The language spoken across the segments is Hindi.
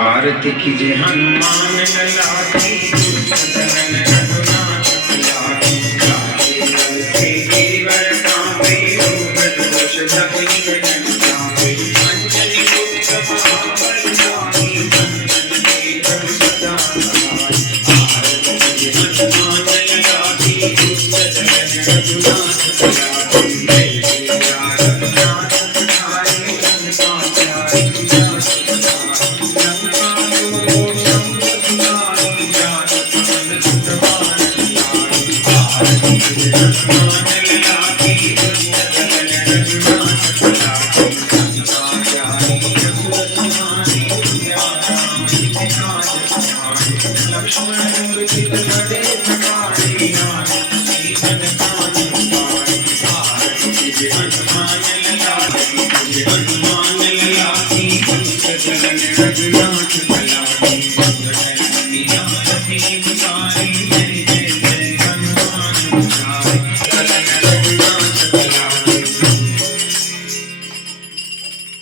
आरती कीजिए हनुमान लला की सदन रघुनाथ लागी लागे ललते गिरिवर कांपे रोग दोष भगनि जन जावे अंजनी पुत्र महाबल जानी बंधन देव सदा सहाय आरती कीजिए हनुमान लला की सदन रघुनाथ लागी जय जय रघुनाथ सहाय लंका प्यारी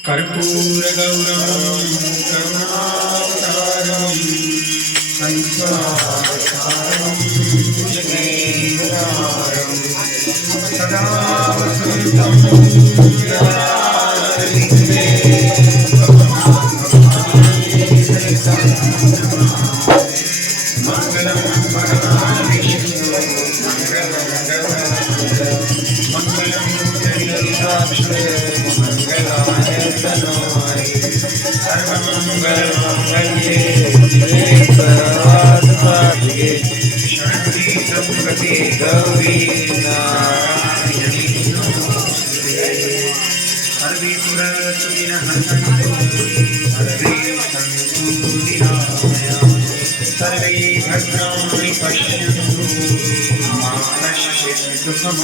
कर्पूर गौरम करुणावतारम संसारसारम भुजगेन्द्रहारम सदा वसन्तं हृदयारविन्दे मंगलम परमाविष्णु मंगलम जगन्नाथ सर्वमंगलमांगल्ये शिवे सर्वार्थसाधिके शरण्ये त्र्यंबके गौरी नारायणी नमोस्तुते सर्वे पुरस्सुखिनः सन्तु सर्वे सन्तु निरामयाः सर्वे भद्राणि पश्यन्तु मा कश्चित् दुःखम्